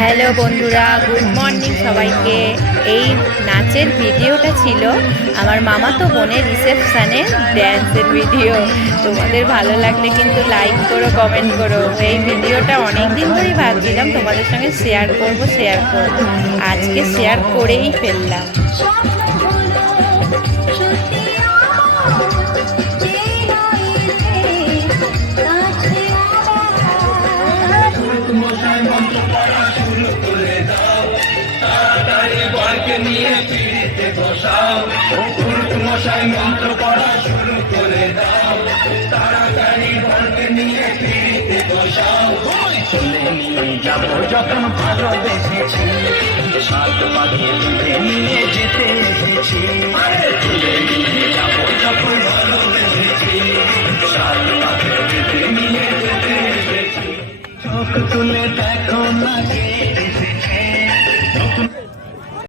Hello বন্ধুরা, good morning সবাইকে। এই নাচের ভিডিওটা ছিল আমার মামাতো বোনের রিসেপশানের ড্যান্সের ভিডিও। তোমাদের ভালো লাগলে কিন্তু লাইক করো, কমেন্ট করো। এই ভিডিওটা অনেক দিন ধরেই ভাবছিলাম তোমাদের সঙ্গে শেয়ার করব। আজকে শেয়ার করেই ফেললাম। নিয়ে পিড়িতে বসাও, মশাই মন্ত্র পড়া শুরু করে দাও, তাড়াতাড়ি বরকে নিয়ে পিড়িতে বসাও। চলে নিয়ে যাবো যখন ভালোবেসেছি, সাত পাখিয়ে তুলে নিয়ে যেতে এসেছি। চলে নিয়ে যাবো যখন ভালোবেসেছি, সাত পাখিয়ে তুলে নিয়ে যেতে এসেছি। চোখ তুলে দেখো না কে